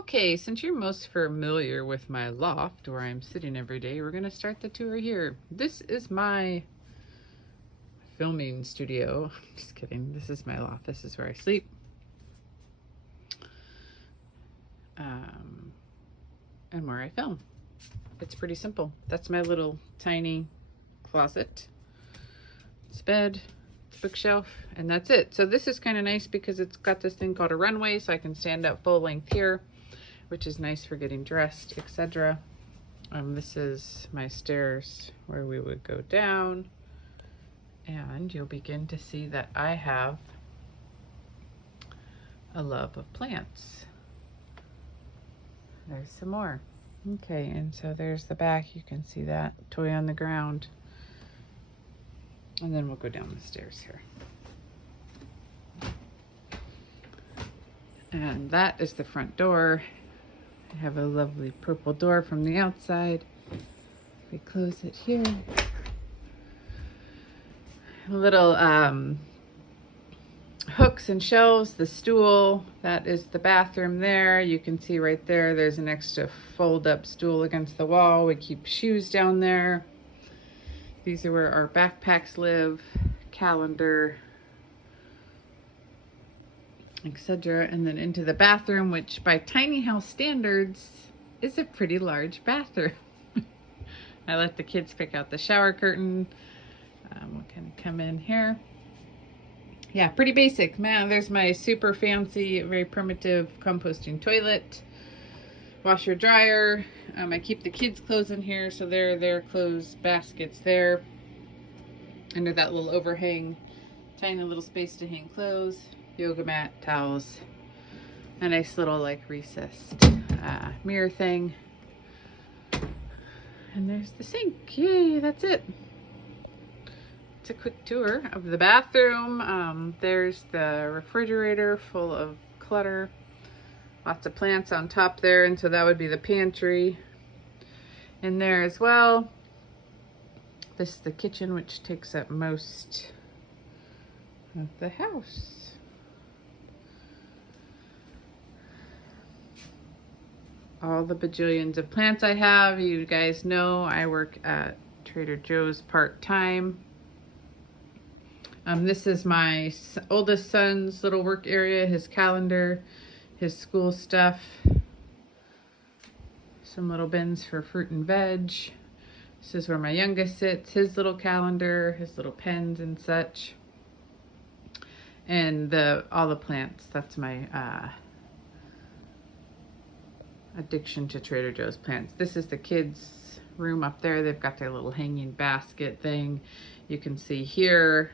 Okay, since you're most familiar with my loft where I'm sitting every day, we're going to start the tour here. This is my filming studio. Just kidding. This is my loft. This is where I sleep. And where I film. It's pretty simple. That's my little tiny closet. It's a bed, it's a bookshelf, and that's it. So this is kind of nice because it's got this thing called a runway, so I can stand up full length here, which is nice for getting dressed, etc. This is my stairs where we would go down, and you'll begin to see that I have a love of plants. There's some more. Okay, and so there's the back. You can see that toy on the ground. And then we'll go down the stairs here. And that is the front door. I have a lovely purple door from the outside. We close it here. Little hooks and shelves, the stool, that is the bathroom there. You can see right there, there's an extra fold-up stool against the wall. We keep shoes down there. These are where our backpacks live, calendar, etc. And then into the bathroom, which by tiny house standards is a pretty large bathroom. I let the kids pick out the shower curtain. We can come in here. Yeah, pretty basic. Man, there's my super fancy, very primitive composting toilet. Washer dryer. I keep the kids' clothes in here, so their clothes baskets there. Under that little overhang, tiny little space to hang clothes, yoga mat, towels, a nice little like recessed mirror thing. And there's the sink. Yay, that's it. It's a quick tour of the bathroom. There's the refrigerator full of clutter. Lots of plants on top there, and so that would be the pantry in there as well. This is the kitchen, which takes up most of the house. All the bajillions of plants I have. You guys know I work at Trader Joe's part-time. This is my oldest son's little work area, his calendar, his school stuff, some little bins for fruit and veg. This is where my youngest sits, his little calendar, his little pens and such. And all the plants, that's my addiction to Trader Joe's plants. This is the kids' room up there. They've got their little hanging basket thing. You can see here,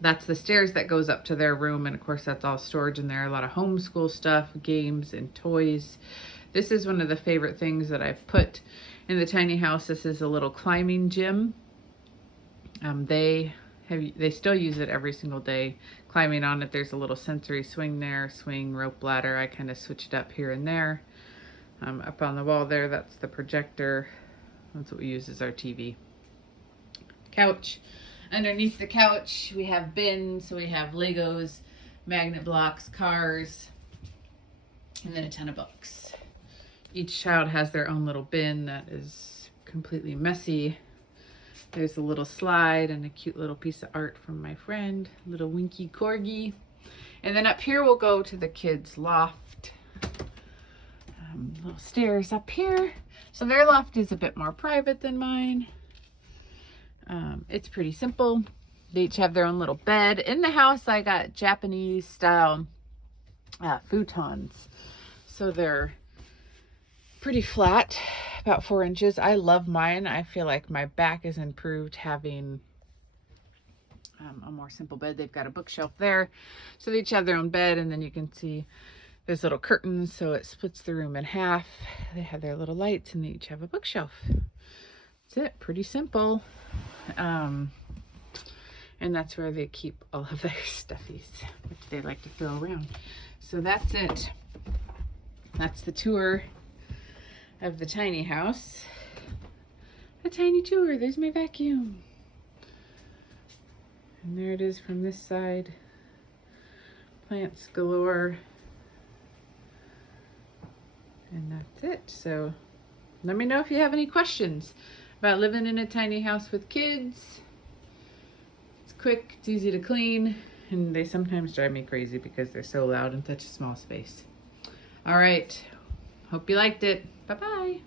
that's the stairs that goes up to their room, and of course that's all storage in there. A lot of homeschool stuff, games and toys. This is one of the favorite things that I've put in the tiny house. This is a little climbing gym. They still use it every single day. Climbing on it, there's a little sensory swing there, swing, rope ladder. I kind of switched up here and there. Up on the wall there, that's the projector. That's what we use as our TV. Couch. Underneath the couch, we have bins. So we have Legos, magnet blocks, cars, and then a ton of books. Each child has their own little bin that is completely messy. There's a little slide and a cute little piece of art from my friend, little Winky Corgi. And then up here, we'll go to the kids' loft. Little stairs up here. So their loft is a bit more private than mine. It's pretty simple. They each have their own little bed. In the house, I got Japanese style futons. So they're pretty flat, about 4 inches. I love mine. I feel like my back is improved having a more simple bed. They've got a bookshelf there. So they each have their own bed, and then you can see there's little curtains, so it splits the room in half. They have their little lights, and they each have a bookshelf. That's it. Pretty simple. And that's where they keep all of their stuffies, which they like to throw around. So that's it. That's the tour of the tiny house. A tiny tour. There's my vacuum. And there it is from this side. Plants galore. And that's it. So let me know if you have any questions about living in a tiny house with kids. It's quick, it's easy to clean, and they sometimes drive me crazy because they're so loud in such a small space. All right, hope you liked it. Bye-bye.